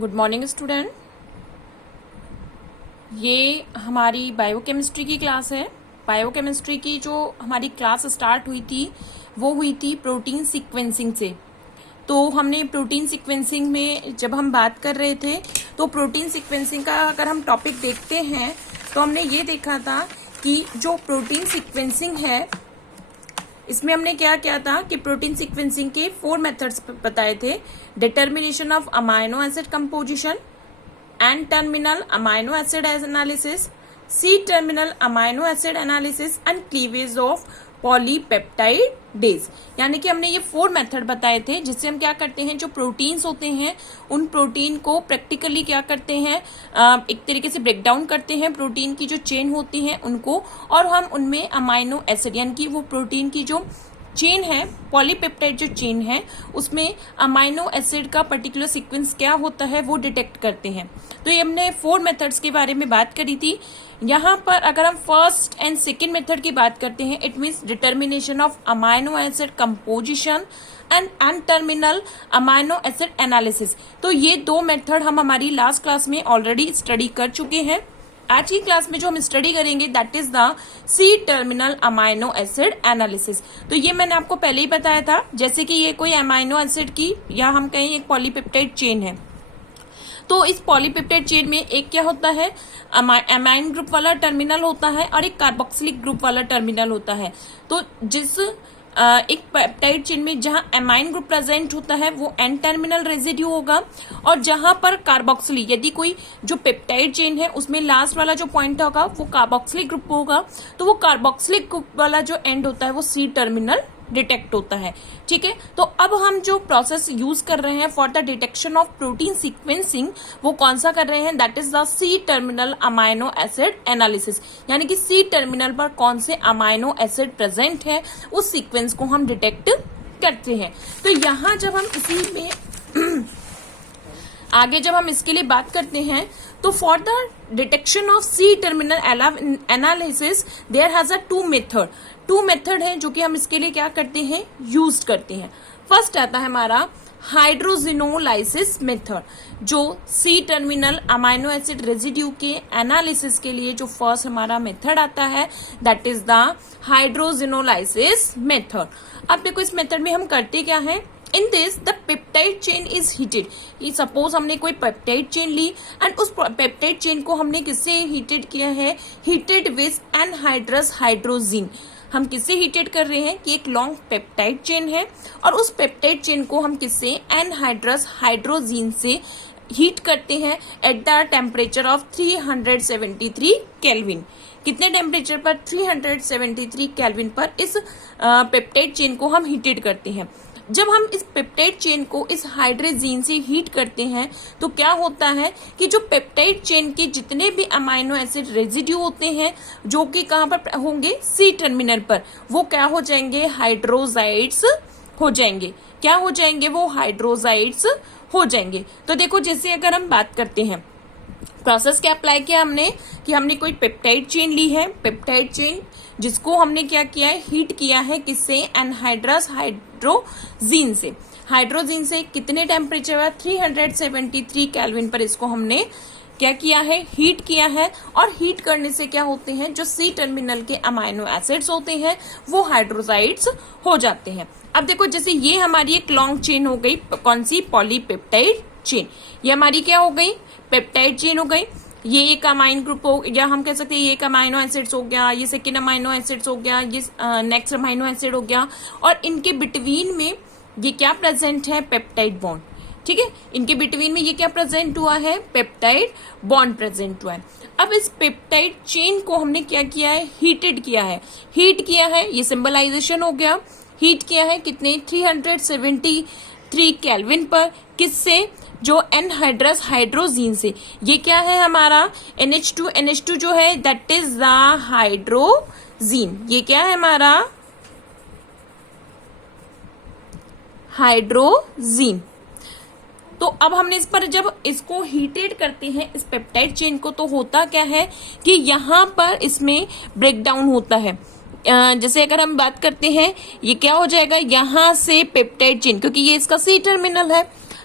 Good morning student. ये हमारी biochemistry की क्लास है। बायोकेमिस्ट्री की जो हमारी क्लास स्टार्ट हुई थी वो हुई थी प्रोटीन सीक्वेंसिंग से। तो हमने प्रोटीन सीक्वेंसिंग में जब हम बात कर रहे थे तो प्रोटीन सीक्वेंसिंग का अगर हम टॉपिक देखते हैं तो हमने ये देखा था कि जो प्रोटीन सीक्वेंसिंग है इसमें हमने क्या किया था कि प्रोटीन सीक्वेंसिंग के 4 मेथड्स बताए थे। Determination of amino acid composition, N terminal amino acid analysis, C terminal amino acid analysis and cleavage of polypeptidase. यानी कि हमने ये 4 मेथड बताए थे जिससे हम क्या करते हैं, जो प्रोटीन्स होते हैं उन प्रोटीन को प्रैक्टिकली क्या करते हैं, एक तरीके से ब्रेक डाउन करते हैं प्रोटीन की जो चेन होती है उनको, और हम उनमें अमाइनो एसिड यानी कि वो प्रोटीन की जो चेन है, पॉलीपेप्टाइड जो चेन है उसमें अमाइनो एसिड का पर्टिकुलर सीक्वेंस क्या होता है वो डिटेक्ट करते हैं। तो ये हमने 4 मेथड्स के बारे में बात करी थी। यहाँ पर अगर हम फर्स्ट एंड सेकेंड मेथड की बात करते हैं, it means determination of amino acid composition and N terminal amino acid analysis. तो ये 2 मेथड हम हमारी लास्ट क्लास में ऑलरेडी स्टडी कर चुके हैं। आज की क्लास में जो हम स्टडी करेंगे that is the C terminal amino acid analysis. तो ये मैंने आपको पहले ही बताया था, जैसे कि ये कोई अमाइनो एसिड की या हम कहें एक पॉलीपेप्टाइड चेन है। तो इस पॉलीपेप्टाइड चेन में एक क्या होता है, अमाइन ग्रुप वाला टर्मिनल होता है और एक कार्बोक्सिलिक ग्रुप वाला टर्मिनल होता है। तो जिस एक पेप्टाइड चेन में जहां अमाइन ग्रुप प्रेजेंट होता है वो एन टर्मिनल रेजिड्यू होगा, और जहां पर कार्बोक्सिली यदि कोई जो पेप्टाइड चेन है उसमें लास्ट वाला जो पॉइंट होगा वो कार्बोक्सिलिक ग्रुप होगा, तो वो कार्बोक्सिलिक ग्रुप वाला जो एंड होता है वो सी टर्मिनल डिटेक्ट होता है। ठीक है, तो अब हम जो प्रोसेस यूज कर रहे हैं for the detection of protein sequencing वो कौन सा कर रहे हैं, that is the C terminal amino acid analysis. यानी कि सी टर्मिनल पर कौन से अमाइनो एसिड प्रेजेंट है उस सीक्वेंस को हम डिटेक्ट करते हैं। तो यहां जब हम इसी में आगे जब हम इसके लिए बात करते हैं तो for the detection of C terminal analysis there has a 2 method है जो कि हम इसके लिए क्या करते हैं, यूज करते हैं। फर्स्ट आता है हमारा हाइड्रोजिनोलाइसिस मेथड, जो C terminal amino acid residue के एनालिसिस के लिए जो फर्स्ट हमारा मेथड आता है that is the hydrogenolysis method. अब देखो इस मेथड में हम करते क्या है, in this the peptide chain is heated. ये सपोज हमने कोई पेप्टाइड चेन ली एंड उस पेप्टाइड चेन को हमने किससे हीटेड किया है, हीटेड विद एनहाइड्रस हाइड्रोजीन। हम किससे हीटेड कर रहे हैं कि एक लॉन्ग पेप्टाइड चेन है और उस पेप्टाइड चेन को हम किससे, एनहाइड्रस हाइड्रोजीन से हीट करते हैं at the temperature of 373 kelvin. कितने टेम्परेचर पर, 373 केल्विन पर इस पेप्टाइड चेन को हम हीटेड करते हैं। जब हम इस पेप्टाइड चेन को इस हाइड्रोजीन से हीट करते हैं तो क्या होता है कि जो पेप्टाइड चेन के जितने भी अमाइनो एसिड रेजिड्यू होते हैं जो कि कहां पर होंगे, सी टर्मिनल पर, वो क्या हो जाएंगे, हाइड्रोजाइड्स हो जाएंगे। क्या हो जाएंगे, वो हाइड्रोजाइड्स हो जाएंगे। तो देखो जैसे अगर हम बात करते हैं प्रोसेस क्या अप्लाई किया हमने कि हमने कोई पेप्टाइड चेन ली है, पेप्टाइड चेन जिसको हमने क्या किया है, हीट किया है किससे, एनहाइड्रस हाइड्रोजीन से। हाइड्रोजीन से कितने टेम्परेचर पर, 373 केल्विन पर इसको हमने क्या किया है, हीट किया है। और हीट करने से क्या होते हैं, जो सी टर्मिनल के अमाइनो एसिड्स होते हैं वो हाइड्रोजाइड्स हो जाते हैं। अब देखो जैसे ये हमारी एक लॉन्ग चेन हो गई, कौन सी, पॉलीपेप्टाइड चेन। ये हमारी क्या हो गई, पेप्टाइड चेन हो गई। ये एक अमाइन ग्रुप हो, या हम कह सकते हैं ये एक अमाइनो एसिड्स हो गया, ये सेकेंड अमाइनो एसिड्स हो गया, ये नेक्स्ट अमाइनो एसिड हो गया, और इनके बिटवीन में ये क्या प्रेजेंट है, पेप्टाइड बॉन्ड। ठीक है, इनके बिटवीन में ये क्या प्रेजेंट हुआ है, पेप्टाइड बॉन्ड प्रेजेंट हुआ है। अब इस पेप्टाइड चेन को हमने क्या किया है, हीटेड किया है। हीट किया है, ये सिंबलाइजेशन हो गया, हीट किया है कितने, 373 केल्विन पर, किससे, जो एनहाइड्रस हाइड्रोजीन से। ये क्या है हमारा, NH2 जो है दैट इज द हाइड्रोजीन। ये क्या है हमारा, हाइड्रोजीन। तो अब हमने इस पर जब इसको हीटेड करते हैं इस पेप्टाइड चेन को, तो होता क्या है कि यहाँ पर इसमें ब्रेक डाउन होता है। जैसे अगर हम बात करते हैं ये क्या हो जाएगा, यहाँ से पेप्टाइड चेन, क्योंकि ये इसका सी टर्मिनल है,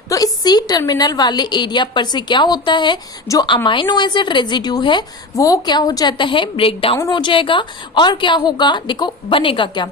तो इस सी टर्मिनल वाले एरिया पर से क्या होता है, जो अमाइनो एसिड रेजिड्यू है वो क्या हो जाता है, ब्रेक डाउन हो जाएगा। और क्या होगा, देखो बनेगा क्या,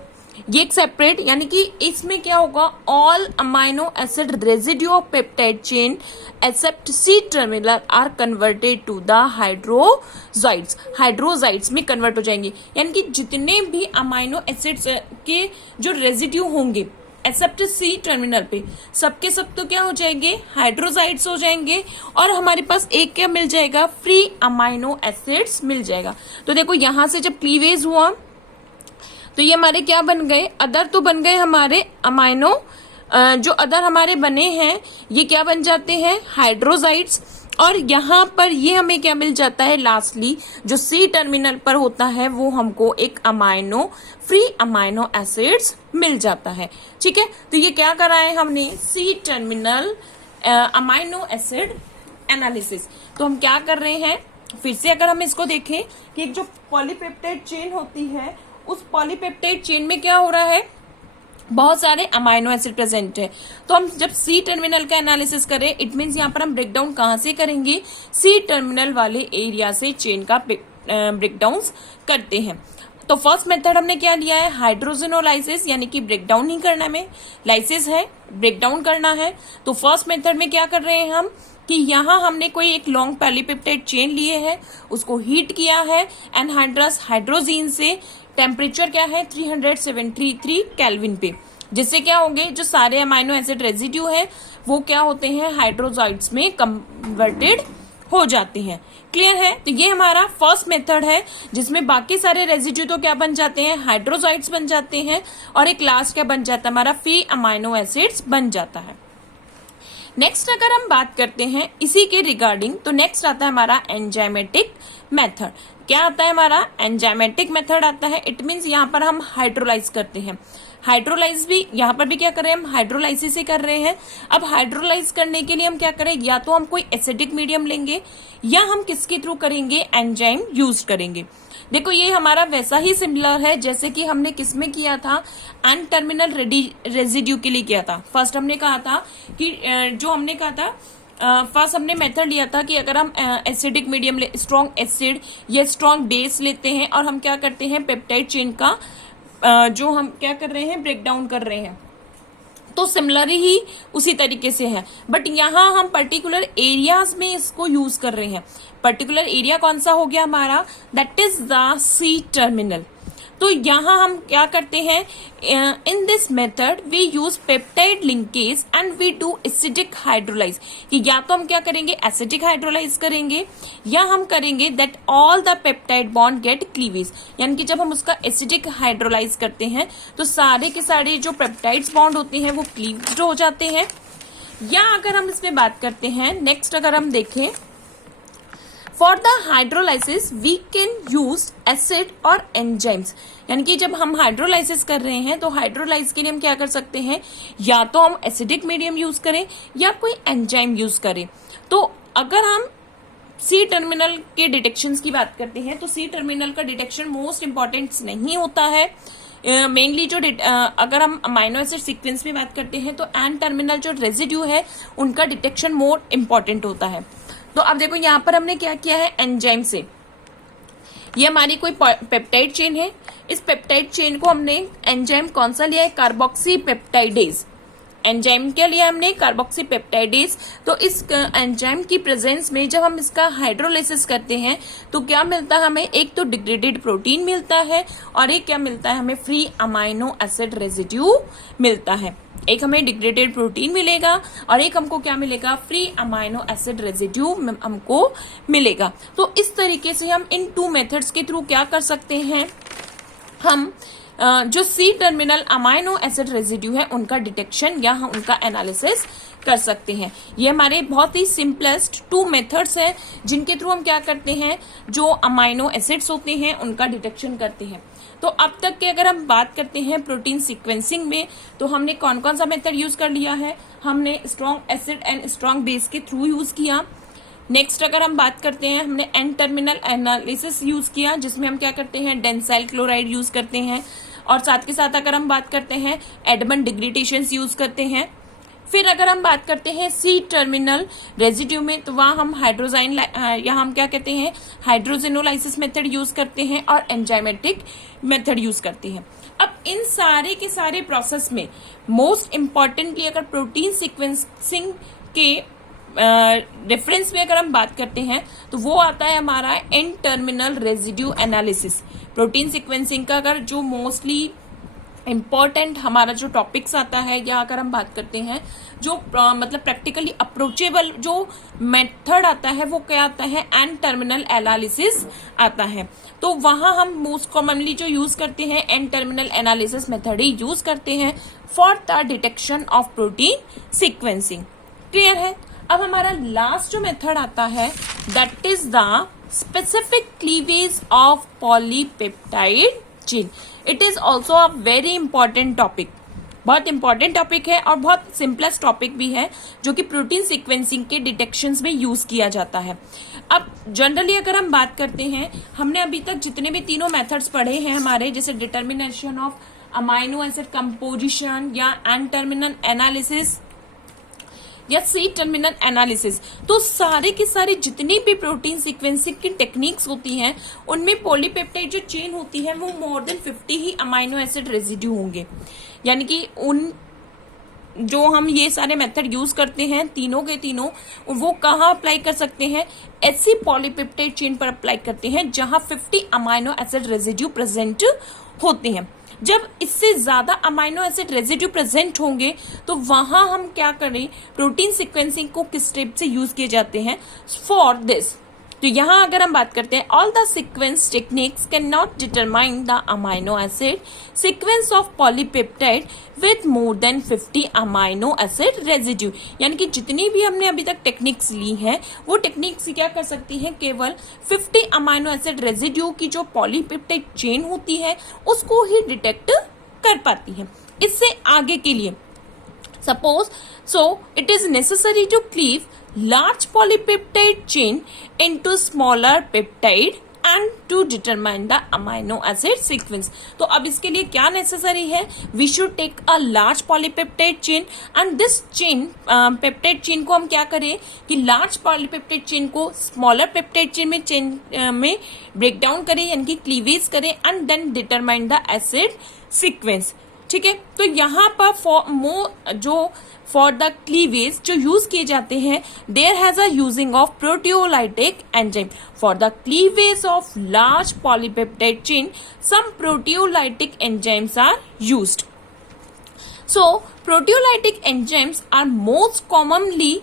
ये एक सेपरेट, यानी कि इसमें क्या होगा, all amino acid residue of peptide chain except C terminal are converted to the hydrazides, hydrazides में कन्वर्ट हो जाएंगे। यानी कि जितने भी अमाइनो एसिड्स के जो रेजिड्यू होंगे एक्सेप्ट सी टर्मिनल पे, सबके सब तो क्या हो जाएंगे, हाइड्रोजाइड्स हो जाएंगे। और हमारे पास एक क्या मिल जाएगा, फ्री अमाइनो एसिड्स मिल जाएगा। तो देखो यहां से जब क्लीवेज हुआ तो ये हमारे क्या बन गए, अदर तो बन गए हमारे अमाइनो, जो अदर हमारे बने हैं ये क्या बन जाते हैं, हाइड्रोजाइड्स। और यहाँ पर ये हमें क्या मिल जाता है, लास्टली जो सी टर्मिनल पर होता है वो हमको एक अमाइनो, फ्री अमाइनो एसिड्स मिल जाता है। ठीक है, तो ये क्या करा है हमने, C terminal amino acid analysis. तो हम क्या कर रहे हैं, फिर से अगर हम इसको देखें कि एक जो पॉलीपेप्टाइड चेन होती है, उस पॉलीपेप्टाइड चेन में क्या हो रहा है, बहुत सारे अमाइनो एसिड प्रेजेंट है। तो हम जब सी टर्मिनल का एनालिसिस करें, इट मीन्स यहाँ पर हम ब्रेकडाउन कहाँ से करेंगे, सी टर्मिनल वाले एरिया से चेन का ब्रेकडाउन करते हैं। तो फर्स्ट मेथड हमने क्या लिया है, हाइड्रोजनोलाइसिस, यानी कि ब्रेकडाउन नहीं करना में, लाइसिस है ब्रेकडाउन करना है। तो फर्स्ट मेथड में क्या कर रहे हैं हम, कि यहाँ हमने कोई एक लॉन्ग पॉलीपेप्टाइड चेन लिए है, उसको हीट किया है एनहाइड्रस हाइड्रोजीन से, टेम्परेचर क्या है 373 केल्विन पे, जिससे क्या होंगे, जो सारे अमाइनो एसिड रेजिड्यू है वो क्या होते हैं, हाइड्रोजाइड्स में कन्वर्टेड हो जाते हैं। क्लियर है, तो ये हमारा फर्स्ट मेथड है जिसमें बाकी सारे रेजिड्यू तो क्या बन जाते हैं, हाइड्रोजाइड्स बन जाते हैं, और एक लास्ट क्या बन जाता है हमारा, फ्री अमाइनो एसिड्स बन जाता है। नेक्स्ट अगर हम बात करते हैं इसी के रिगार्डिंग, तो नेक्स्ट आता है हमारा एंजाइमेटिक मेथड। क्या आता है हमारा, एंजाइमेटिक मेथड आता है। इट मीन्स यहाँ पर हम हाइड्रोलाइज करते हैं, हाइड्रोलाइज भी यहाँ पर भी क्या कर रहे हैं, हम हाइड्रोलाइसिस ही कर रहे हैं। अब हाइड्रोलाइज करने के लिए हम क्या करें, या तो हम कोई एसिडिक मीडियम लेंगे, या हम किसके थ्रू करेंगे, एंजाइम यूज करेंगे। देखो ये हमारा वैसा ही सिमिलर है जैसे कि हमने किसमें किया था, एन टर्मिनल रेजिड्यू के लिए किया था। फर्स्ट हमने कहा था कि जो हमने कहा था, फर्स्ट हमने मेथड लिया था कि अगर हम एसिडिक मीडियम स्ट्रॉन्ग एसिड या स्ट्रॉन्ग बेस लेते हैं, और हम क्या करते हैं, पेप्टाइड चेन का जो हम क्या कर रहे हैं, ब्रेक डाउन कर रहे हैं। तो सिमिलर ही उसी तरीके से है, बट यहाँ हम पर्टिकुलर एरियाज में इसको यूज कर रहे हैं। पर्टिकुलर एरिया कौन सा हो गया हमारा, that is the C terminal. तो यहाँ हम क्या करते हैं, in this method we use peptide linkage and we do acidic hydrolyse, कि या तो हम क्या करेंगे, एसिडिक हाइड्रोलाइज करेंगे, या हम करेंगे that all the peptide bond get cleavage, यानी कि जब हम उसका एसिडिक हाइड्रोलाइज करते हैं तो सारे के सारे जो पेप्टाइड्स बॉन्ड होते हैं वो क्लीव्ड हो जाते हैं। या अगर हम इसमें बात करते हैं, नेक्स्ट अगर हम देखें, for the hydrolysis we can use acid और एंजाइम्स, यानी कि जब हम हाइड्रोलाइसिस कर रहे हैं तो हाइड्रोलाइज के लिए हम क्या कर सकते हैं, या तो हम एसिडिक मीडियम यूज करें या कोई एंजाइम यूज करें। तो अगर हम सी टर्मिनल के डिटेक्शन की बात करते हैं, तो सी टर्मिनल का डिटेक्शन मोस्ट इंपॉर्टेंट नहीं होता है। मेनली जो अगर हम अमाइनो एसिड सीक्वेंस में बात करते हैं तो एन टर्मिनल जो रेजिड्यू है उनका डिटेक्शन मोर इंपॉर्टेंट होता है। तो अब देखो यहाँ पर हमने क्या किया है, एंजाइम से, ये हमारी कोई पेप्टाइड चेन है, इस पेप्टाइड चेन को हमने एंजाइम कौन सा लिया है, कार्बोक्सी पेप्टाइडेज। एंजाइम क्या लिया हमने, कार्बोक्सी पेप्टाइडेज। तो इस एंजाइम की प्रेजेंस में जब हम इसका हाइड्रोलाइसिस करते हैं तो क्या मिलता है हमें, एक तो डिग्रेडेड प्रोटीन मिलता है, और एक क्या मिलता है हमें, फ्री अमाइनो एसिड रेजिड्यू मिलता है। एक हमें डिग्रेडेड प्रोटीन मिलेगा और एक हमको क्या मिलेगा, फ्री अमाइनो एसिड रेजिड्यू हमको मिलेगा। तो इस तरीके से हम इन टू मेथड्स के थ्रू क्या कर सकते हैं, हम जो C terminal amino acid residue है उनका डिटेक्शन या हम उनका एनालिसिस कर सकते हैं। ये हमारे बहुत ही सिंपलेस्ट टू मेथड्स हैं जिनके थ्रू हम क्या करते हैं, जो अमाइनो एसिड्स होते हैं उनका डिटेक्शन करते हैं। तो अब तक के अगर हम बात करते हैं प्रोटीन सीक्वेंसिंग में, तो हमने कौन कौन सा मेथड यूज कर लिया है, हमने strong acid and strong base के थ्रू यूज किया। नेक्स्ट अगर हम बात करते हैं, हमने एन टर्मिनल एनालिसिस यूज किया, जिसमें हम क्या करते हैं, डेंसाइल क्लोराइड यूज करते हैं, और साथ के साथ अगर हम बात करते हैं एडमंड डिग्रेडेशन यूज करते हैं। फिर अगर हम बात करते हैं सी टर्मिनल रेजिड्यू में, तो वहां हम हाइड्रोजाइन या हम क्या कहते हैं हाइड्रोजेनोलाइसिस मेथड यूज करते हैं और एंजाइमेटिक मेथड यूज करते हैं। अब इन सारे के सारे प्रोसेस में मोस्ट इंपॉर्टेंटली अगर प्रोटीन सीक्वेंसिंग के रेफरेंस में अगर हम बात करते हैं तो वो आता है हमारा N terminal residue analysis. Protein sequencing का अगर जो मोस्टली इम्पॉर्टेंट हमारा जो टॉपिक्स आता है, या अगर हम बात करते हैं जो मतलब प्रैक्टिकली अप्रोचेबल जो मेथड आता है वो क्या आता है, एन टर्मिनल एनालिसिस आता है। तो वहां हम मोस्ट कॉमनली जो यूज करते हैं एन टर्मिनल एनालिसिस मेथड ही यूज करते हैं for the detection of protein sequencing. Clear है। अब हमारा लास्ट जो मेथड आता है that is the specific cleavage of polypeptide chain. It is also a very important topic, बहुत इंपॉर्टेंट टॉपिक है और बहुत सिंपलेस्ट टॉपिक भी है जो कि प्रोटीन सीक्वेंसिंग के डिटेक्शंस में यूज किया जाता है। अब जनरली अगर हम बात करते हैं, हमने अभी तक जितने भी तीनों मेथड्स पढ़े हैं हमारे, जैसे determination of amino acid composition या एन टर्मिनल एनालिसिस या सी टर्मिनल एनालिसिस, तो सारे के सारे जितनी भी प्रोटीन सीक्वेंसिंग की टेक्निक्स होती हैं उनमें पॉलीपेप्टाइड जो चेन होती है वो मोर देन 50 ही अमाइनो एसिड रेजिड्यू होंगे। यानी कि उन जो हम ये सारे मेथड यूज करते हैं तीनों के तीनों, वो कहाँ अप्लाई कर सकते हैं, ऐसी पॉलीपेप्टाइड चेन पर अप्लाई करते हैं जहां 50 अमाइनो एसिड रेजिड्यू प्रेजेंट होते हैं। जब इससे ज्यादा अमाइनो एसिड रेजिड्यू प्रेजेंट होंगे तो वहां हम क्या करें, प्रोटीन सीक्वेंसिंग को किस स्टेप से यूज किए जाते हैं फॉर दिस। तो यहां अगर हम बात करते हैं, all the sequence techniques can not determine the amino acid sequence of polypeptide with more than 50 amino acid residue. यानी कि जितनी भी हमने अभी तक टेक्निक्स ली हैं वो टेक्निक्स क्या कर सकती हैं, केवल 50 अमाइनो एसिड रेजिड्यू की जो पॉलीपेप्टाइड चेन होती है उसको ही डिटेक्ट कर पाती है। इससे आगे के लिए suppose so it is necessary to cleave large polypeptide chain into smaller peptide and to determine the amino acid sequence। तो अब इसके लिए क्या necessary है, we should take a large polypeptide chain and this chain peptide chain को हम क्या करें कि large polypeptide chain को smaller peptide chain में break down करें, यानी कि cleavage करें and then determine the acid sequence। ठीक है। तो यहाँ पर फॉर द क्लीवेज जो यूज किए जाते हैं, there has a using of proteolytic enzyme for the cleavage of large polypeptide chain, some proteolytic enzymes are used. So proteolytic enzymes are most commonly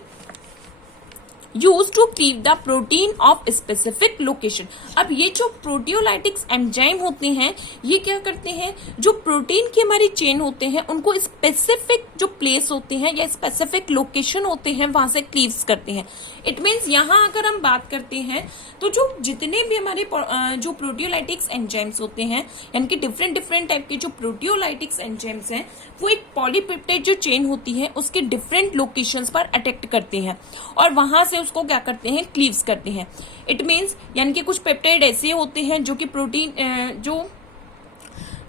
use to cleave the protein of specific location. अब ये जो प्रोटियोलाइटिक्स enzyme होते हैं ये क्या करते हैं, जो प्रोटीन की हमारी चेन होते हैं उनको स्पेसिफिक जो प्लेस होते हैं या स्पेसिफिक लोकेशन होते हैं वहां से क्लीव्स करते हैं। इट मीन्स यहाँ अगर हम बात करते हैं तो जो जितने भी हमारे जो प्रोटियोलाइटिक्स एंजाइम्स होते हैं, यानी कि डिफरेंट टाइप के जो प्रोटियोलाइटिक्स एंजाइम्स हैं, वो एक पॉलीपेप्टाइड जो चेन होती है उसके डिफरेंट लोकेशंस पर अटैक करते हैं और वहां से उसको क्या करते हैं, क्लीव्स करते हैं। इट मीन्स यानी कि कुछ पेप्टाइड ऐसे होते हैं जो कि प्रोटीन जो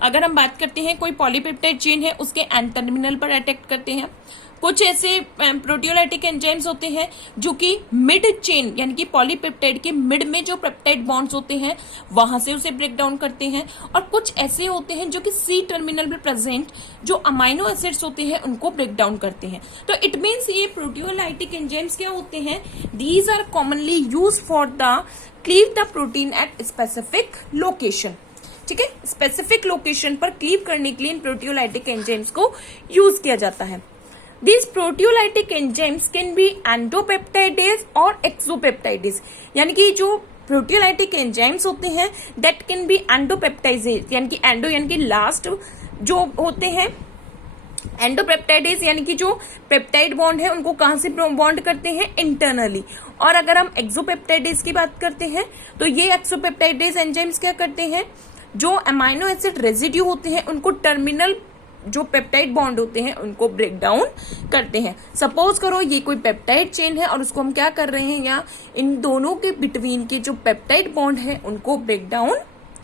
अगर हम बात करते हैं कोई पॉलीपेप्टाइड चेन है उसके एन टर्मिनल पर अटैक करते हैं। कुछ ऐसे प्रोटियोलाइटिक एंजाइम्स होते हैं जो कि मिड चेन यानी कि पॉलीपेप्टाइड के मिड में जो पेप्टाइड बॉन्ड्स होते हैं वहां से उसे ब्रेक डाउन करते हैं। और कुछ ऐसे होते हैं जो कि सी टर्मिनल में प्रेजेंट जो अमाइनो एसिड्स होते हैं उनको ब्रेक डाउन करते हैं। तो इट मीन्स ये प्रोटियोलाइटिक एंजाइम्स क्या होते हैं, these are commonly use for the cleave the protein at specific location. ठीक है, स्पेसिफिक लोकेशन पर क्लीव करने के लिए इन प्रोटियोलाइटिक एंजाइम्स को यूज किया जाता है। These proteolytic enzymes can be endopeptidase और exopeptidase, यानी कि जो प्रोटियोलाइटिक एंजाइम्स होते हैं that can be endopeptidase, यानी कि एंडो यानी कि लास्ट जो होते हैं, एंडोपेप्टाइडेज यानी कि जो पेप्टाइड बॉन्ड है उनको कहां से बॉन्ड करते हैं, इंटरनली। और अगर हम एक्सोपेप्टाइडेज की बात करते हैं तो ये एक्सोपेप्टाइडेज एंजाइम्स क्या करते हैं, जो अमाइनो एसिड रेजिड्यू होते हैं उनको टर्मिनल जो पेप्टाइड बॉन्ड होते हैं उनको ब्रेक डाउन करते हैं। सपोज करो ये कोई पेप्टाइड चेन है और उसको हम क्या कर रहे हैं, या इन दोनों के बिटवीन के जो पेप्टाइड बॉन्ड है उनको ब्रेक डाउन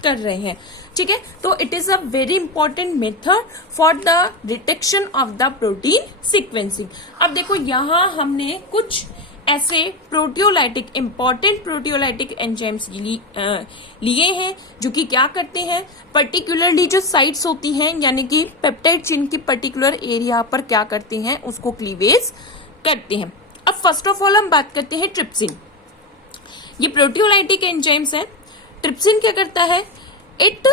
कर रहे हैं। ठीक है। तो it is a very important method for the detection of the protein sequencing. अब देखो यहाँ हमने कुछ ऐसे प्रोटियोलाइटिक इंपॉर्टेंट प्रोटियोलाइटिक एंजाइम्स लिए हैं जो कि क्या करते हैं, पर्टिकुलरली जो साइट्स होती हैं यानी कि पेप्टाइड चेन की पर्टिकुलर एरिया पर क्या करते हैं, उसको क्लीवेज करते हैं। अब फर्स्ट ऑफ ऑल हम बात करते हैं ट्रिप्सिन। ये प्रोटियोलाइटिक एंजाइम्स है। ट्रिप्सिन क्या करता है, it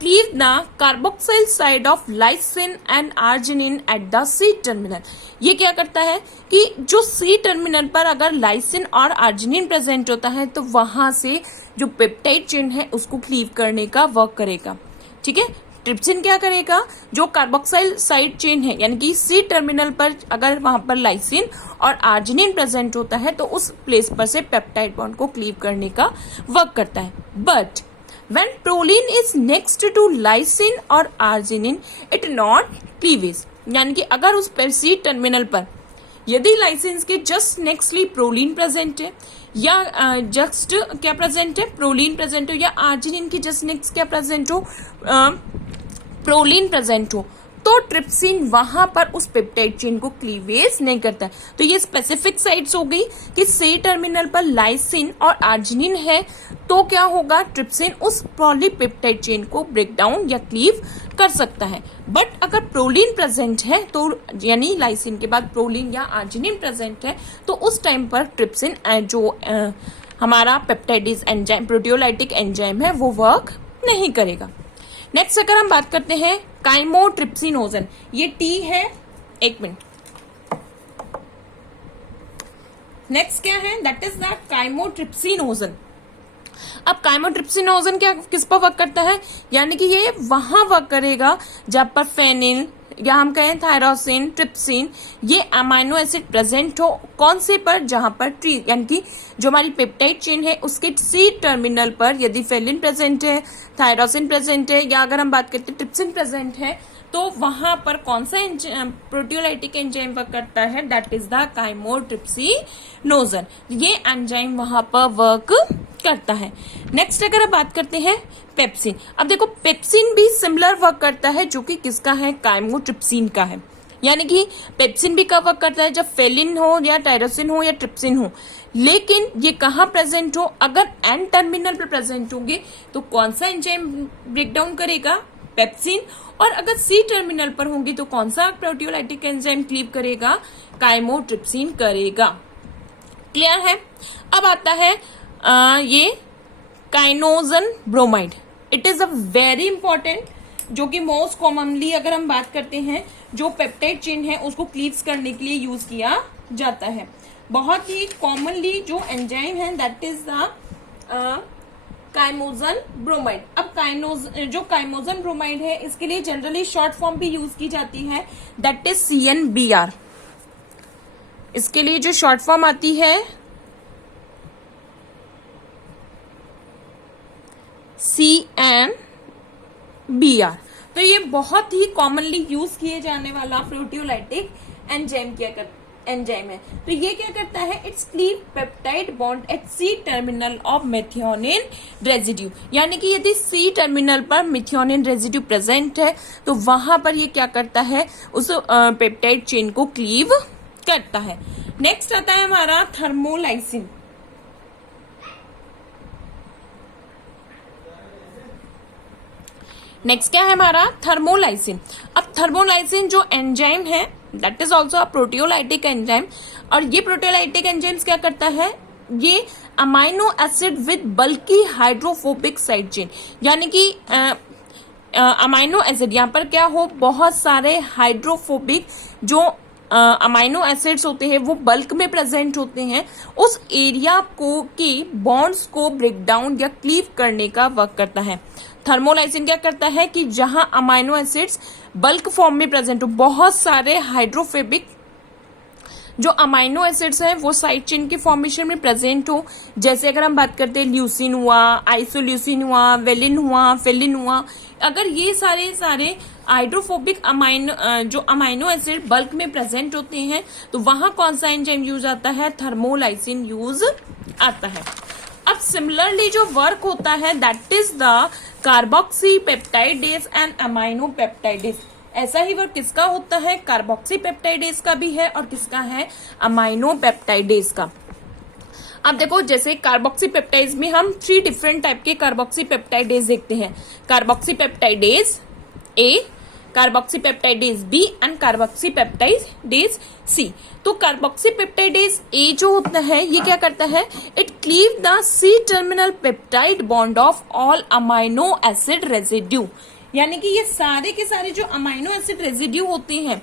cleave the carboxyl side of lysine and arginine at the C terminal। ये क्या करता है कि जो C टर्मिनल पर अगर लाइसिन और आर्जिनिन प्रेजेंट होता है तो वहां से जो पेप्टाइड चेन है उसको क्लीव करने का वर्क करेगा। ठीक है, ट्रिप्सिन क्या करेगा, जो कार्बोक्साइल साइड चेन है यानी कि C टर्मिनल पर अगर वहां पर लाइसिन और आर्जिनिन प्रेजेंट होता है तो उस प्लेस पर से पेप्टाइड बॉन्ड को क्लीव करने का वर्क करता है। But when proline is next to lysine और arginine it not cleavage, यानी कि अगर उस C टर्मिनल पर यदि लाइसिन के जस्ट नेक्स्टली प्रोलीन प्रेजेंट है या जस्ट क्या प्रेजेंट है, प्रोलीन प्रेजेंट हो, या आर्जिनिन की जस्ट नेक्स्ट क्या प्रेजेंट हो, प्रोलीन प्रेजेंट हो, तो ट्रिप्सिन वहां पर उस पेप्टाइड चेन को क्लीवेज नहीं करता है। तो ये स्पेसिफिक साइट्स हो गई कि सी टर्मिनल पर लाइसिन और आर्जिनिन है तो क्या होगा, ट्रिप्सिन उस पॉलीपेप्टाइड चेन को ब्रेक डाउन या क्लीव कर सकता है। बट अगर प्रोलीन प्रेजेंट है तो यानी लाइसिन के बाद प्रोलीन या आर्जिनिन प्रेजेंट है तो उस टाइम पर ट्रिप्सिन जो हमारा पेप्टाइडेज एंजाइम प्रोटियोलाइटिक एंजाइम है वो वर्क नहीं करेगा। नेक्स्ट अगर हम बात करते हैं काइमोट्रिप्सिनोजन, ये टी है, एक मिनट, नेक्स्ट क्या है, दैट इज द काइमोट्रिप्सिनोजन। अब काइमोट्रिप्सिनोजन क्या किस पर वर्क करता है, यानी कि ये वहां वर्क करेगा जब पर फेनिल या हम कहें थायरोसिन, ट्रिप्सिन, ये अमाइनो एसिड प्रेजेंट हो, कौन से पर, जहां पर ट्री यानी कि जो हमारी पेप्टाइड चेन है उसके सी टर्मिनल पर यदि फेलिन प्रेजेंट है, थायरोसिन प्रेजेंट है, या अगर हम बात करते हैं ट्रिप्सिन प्रेजेंट है तो वहां पर कौन सा प्रोटियोलाइटिक एंजाइम वर्क करता है, दैट इज द काइमोट्रिप्सिनोजन। ये एंजाइम वहां पर वर्क करता है। नेक्स्ट अगर हम बात करते हैं पेप्सिन, अब देखो पेप्सिन भी सिमिलर वर्क करता है जो कि किसका है, काइमोट्रिप्सिन का है। यानी कि पेप्सिन भी कब वर्क करता है, जब फेलिन हो या टायरोसिन हो या ट्रिप्सिन हो, लेकिन ये कहाँ प्रेजेंट हो, अगर एन टर्मिनल पर प्रेजेंट होंगे तो कौन सा एंजाइम ब्रेक डाउन करेगा, पेप्सिन, और अगर सी टर्मिनल पर होंगी तो कौन सा प्रोटियोलाइटिक एंजाइम क्लीव करेगा, काइमोट्रिप्सिन करेगा। क्लियर है। अब आता है ये cyanogen bromide, it is a very important, जो कि मोस्ट कॉमनली अगर हम बात करते हैं जो पेप्टाइड चेन है उसको क्लीव्स करने के लिए यूज किया जाता है। बहुत ही कॉमनली जो एंजाइम है दैट इज द काइमोजन ब्रोमाइड। अब जो काइमोजन ब्रोमाइड है इसके लिए जनरली शॉर्ट फॉर्म भी यूज की जाती है, दैट इज CNBR। इसके लिए जो शॉर्ट फॉर्म आती है CNBR, तो ये बहुत ही कॉमनली यूज किए जाने वाला प्रोटियोलाइटिक एंजाइम है। तो ये क्या करता है, it's cleave peptide bond at C terminal of methionine residue, यानी कि यदि सी टर्मिनल पर मेथियोनिन रेजिड्यू प्रेजेंट है तो वहां पर ये क्या करता है, उस पेप्टाइड चेन को क्लीव करता है। नेक्स्ट आता है हमारा थर्मोलाइसिन। नेक्स्ट क्या है हमारा, थर्मोलाइसिन। अब थर्मोलाइसिन जो एंजाइम है that is also a proteolytic enzyme, और ये प्रोटियोलाइटिक एंजाइम्स क्या करता है, ये amino acid with bulky hydrophobic side chain, यानी कि अमाइनो एसिड यहाँ पर क्या हो, बहुत सारे हाइड्रोफोबिक जो अमाइनो एसिड्स होते हैं वो बल्क में प्रेजेंट होते हैं, उस एरिया को की बॉन्ड्स को ब्रेक डाउन या क्लीव करने का वर्क करता है। थर्मोलाइसिन क्या करता है कि जहां अमाइनो एसिड्स बल्क फॉर्म में प्रेजेंट हो, बहुत सारे हाइड्रोफोबिक जो अमाइनो एसिड्स हैं वो साइड चेन के फॉर्मेशन में प्रेजेंट हो, जैसे अगर हम बात करते हैं ल्यूसिन हुआ, आइसोल्यूसिन हुआ, वेलिन हुआ, फेलिन हुआ, अगर ये सारे हाइड्रोफोबिक जो अमाइनो एसिड बल्क में प्रेजेंट होते हैं तो वहां कौन सा एंजाइम यूज आता है, थर्मोलाइसिन यूज आता है। अब सिमिलरली जो वर्क होता है that is the carboxy peptidase and amino peptidase. ऐसा ही वर्क किसका होता है, कार्बोक्सी पेप्टाइडेज का भी है और किसका है, अमाइनो पेप्टाइडेज का। अब देखो जैसे कार्बोक्सी पेप्टाइडेज में हम 3 डिफरेंट टाइप के कार्बोक्सी पेप्टाइडेज देखते हैं, carboxy peptidase A, carboxy peptidase B and carboxy peptidase C. तो कार्बोक्सी पेप्टाइडेज ए जो होता है ये क्या करता है, it cleave the C terminal peptide bond of all amino acid residue. यानी कि ये सारे के सारे जो अमाइनो एसिड रेजिड्यू होते हैं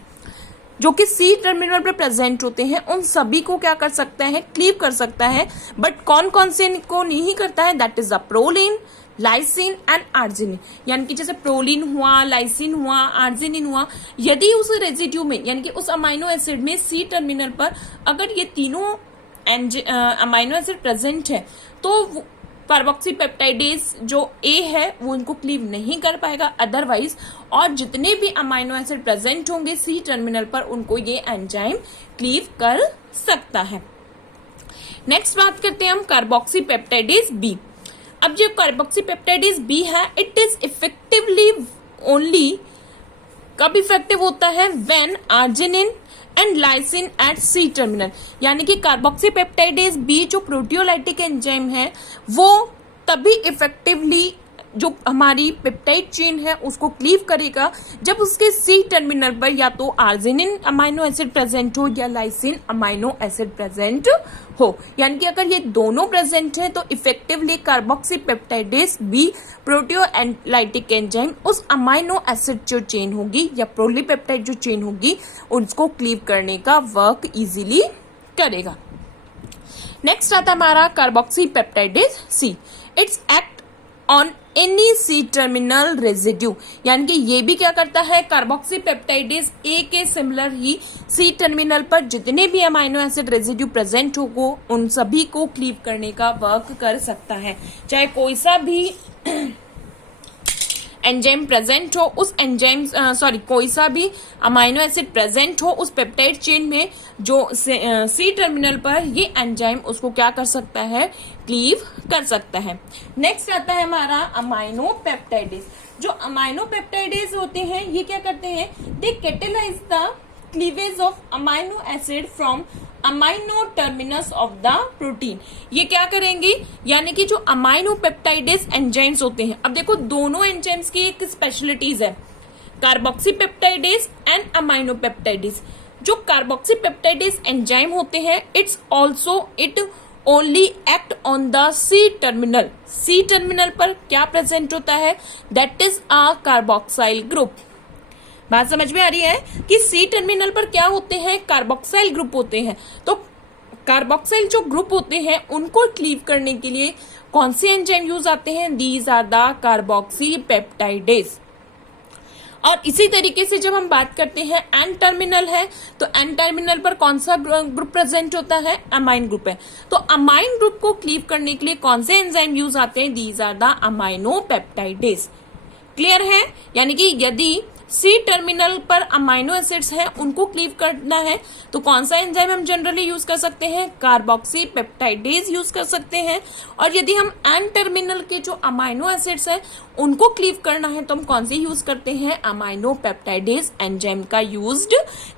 जो कि सी टर्मिनल पर प्रेजेंट होते हैं उन सभी को क्या कर सकता है, क्लीव कर सकता है। बट कौन कौन से को नहीं करता है, that is the proline, lysine and arginine. यानी कि जैसे प्रोलिन हुआ, लाइसिन हुआ, आर्जिनिन हुआ, यदि उस रेजिड्यू में यानी कि उस अमाइनो एसिड में सी टर्मिनल पर अगर ये तीनों अमाइनो एसिड प्रेजेंट है तो कार्बोक्सी पेप्टाइडेज जो ए है वो उनको क्लीव नहीं कर पाएगा अदरवाइज, और जितने भी अमाइनो एसिड प्रेजेंट होंगे सी टर्मिनल पर उनको ये एंजाइम क्लीव कर सकता है। नेक्स्ट बात करते हैं हम कार्बोक्सी पेप्टाइडेज बी। अब जो कार्बोक्सी पेप्टाइडेज बी है इट इज इफेक्टिवली ओनली कब इफेक्टिव होता है, when arginine and lysine at C terminal. यानी कि कार्बोक्सी पेप्टाइडेज बी जो प्रोटियोलाइटिक एंजाइम है वो तभी इफेक्टिवली जो हमारी पेप्टाइड चेन है उसको क्लीव करेगा जब उसके सी टर्मिनल पर या तो आर्जिनिन अमाइनो एसिड प्रेजेंट हो या लाइसिन अमाइनो एसिड प्रेजेंट हो। यानी कि अगर ये दोनों प्रेजेंट है तो effectively carboxy peptidase B proteolytic enzyme उस अमाइनो एसिड जो चेन होगी या प्रोलीपेप्टाइड जो चेन होगी उसको क्लीव करने का वर्क इजीली करेगा। नेक्स्ट आता है हमारा carboxy peptidase C. It's act on any C terminal residue. यानी कि ये भी क्या करता है, कार्बोक्सी पेप्टाइडेज ए के सिमिलर ही सी टर्मिनल पर जितने भी अमाइनो एसिड रेजिड्यू प्रेजेंट हो उन सभी को क्लीव करने का वर्क कर सकता है। चाहे कोई सा भी एंजाइम प्रेजेंट हो उस एंजाइम कोई सा भी अमाइनो एसिड प्रेजेंट हो उस पेप्टाइड चेन में जो सी टर्मिनल पर ये एंजाइम उसको क्या कर सकता है, क्लीव कर सकता है। नेक्स्ट आता है हमारा अमाइनो पेप्टाइडेज। जो अमाइनो पेप्टाइडेज होते हैं ये क्या करते हैं, they catalyse the cleavage of amino acid from amino terminus of the protein. ये क्या करेंगे, यानी कि जो अमाइनो पेप्टाइडेज एंजाइम्स होते हैं, अब देखो दोनों एंजाइम्स की एक स्पेशलिटीज है, carboxy peptidase and amino peptidase. जो कार्बोक्सी पेप्टाइडेज एंजाइम होते हैं it only act on the C terminal. C terminal पर क्या प्रेजेंट होता है, that is a carboxyl group. बात समझ में आ रही है कि सी टर्मिनल पर क्या होते हैं, कार्बोक्साइल ग्रुप होते हैं। तो कार्बोक्साइल जो ग्रुप होते हैं उनको क्लीव करने के लिए कौन से एंजाइम यूज आते हैं, these are the carboxy peptidase. और इसी तरीके से जब हम बात करते हैं एन टर्मिनल है तो एन टर्मिनल पर कौन सा ग्रुप प्रेजेंट होता है, अमाइन ग्रुप है। तो अमाइन ग्रुप को क्लीव करने के लिए कौन से एंजाइम यूज आते हैं, these are the amino peptidase. Clear है, यानी कि यदि सी टर्मिनल पर अमाइनो एसिड्स हैं उनको क्लीव करना है तो कौन सा एंजाइम हम जनरली यूज कर सकते हैं, कार्बोक्सी पेप्टाइडेज यूज कर सकते हैं। और यदि हम एन टर्मिनल के जो अमाइनो एसिड्स हैं उनको क्लीव करना है तो हम कौन से यूज करते हैं, अमाइनो पेप्टाइडेज एंजाइम का यूज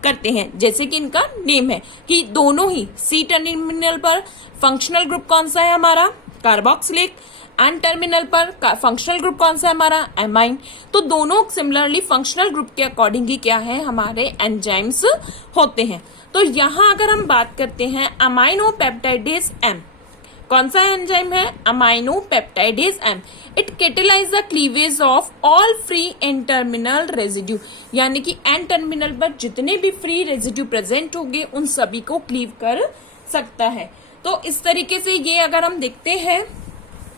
करते हैं। जैसे कि इनका नेम है कि दोनों ही सी टर्मिनल पर फंक्शनल ग्रुप कौन सा है हमारा, कार्बोक्सिलिक, एन टर्मिनल पर फंक्शनल ग्रुप कौन सा है हमारा, एमाइन। तो दोनों सिमिलरली फंक्शनल ग्रुप के अकॉर्डिंग ही क्या है, हमारे एंजाइम्स होते हैं। तो यहां अगर हम बात करते हैं अमाइनो पेप्टाइडेज एम, कौन सा एंजाइम है, amino peptidase M. It catalyse the cleavage of all free N terminal residue. यानी कि एन टर्मिनल पर जितने भी फ्री रेजिड्यू प्रेजेंट होंगे उन सभी को क्लीव कर सकता है। तो इस तरीके से ये अगर हम देखते हैं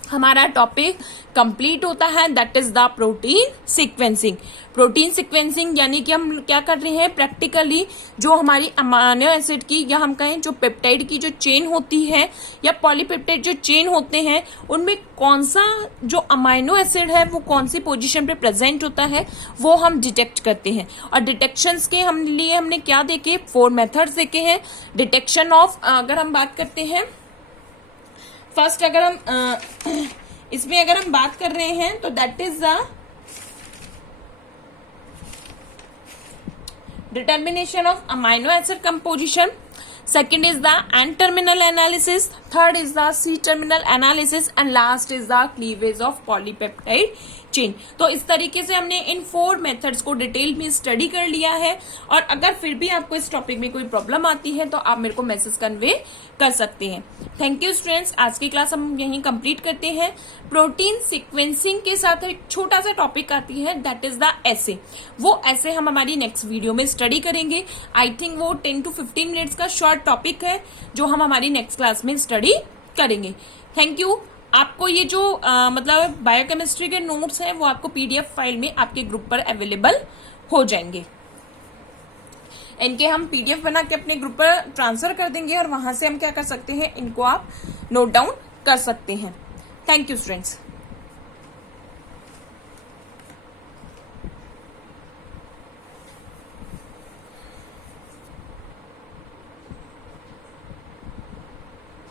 हमारा टॉपिक कंप्लीट होता है, that is the protein sequencing. Protein sequencing यानी कि हम क्या कर रहे हैं, प्रैक्टिकली जो हमारी अमाइनो एसिड की या हम कहें जो पेप्टाइड की जो चेन होती है या पॉलीपेप्टाइड जो चेन होते हैं उनमें कौन सा जो अमाइनो एसिड है वो कौन सी पोजीशन पे प्रेजेंट होता है वो हम डिटेक्ट करते हैं। और डिटेक्शंस के हमने क्या देखे, 4 मेथड्स देखे हैं। डिटेक्शन ऑफ, अगर हम बात करते हैं फर्स्ट अगर हम इसमें अगर हम बात कर रहे हैं तो that is the determination of amino acid composition. Second is the N-terminal analysis. Third is the C-terminal analysis. And last is the cleavage of polypeptide chain. तो इस तरीके से हमने इन 4 मेथड्स को डिटेल में स्टडी कर लिया है। और अगर फिर भी आपको इस टॉपिक में कोई प्रॉब्लम आती है तो आप मेरे को मैसेज कन्वे कर सकते हैं। थैंक यू स्टूडेंट्स, आज की क्लास हम यहीं कंप्लीट करते हैं। प्रोटीन सीक्वेंसिंग के साथ एक छोटा सा टॉपिक आती है, दैट इज द एसे। वो ऐसे हम हमारी नेक्स्ट वीडियो में स्टडी करेंगे। आई थिंक वो 10 to 15 मिनट्स का शॉर्ट टॉपिक है जो हम हमारी नेक्स्ट क्लास में स्टडी करेंगे। Thank you. आपको ये जो मतलब बायोकेमिस्ट्री के नोट्स हैं वो आपको पीडीएफ फाइल में आपके ग्रुप पर अवेलेबल हो जाएंगे। इनके हम पीडीएफ बना के अपने ग्रुप पर ट्रांसफर कर देंगे और वहां से हम क्या कर सकते हैं, इनको आप नोट डाउन कर सकते हैं। Thank you students.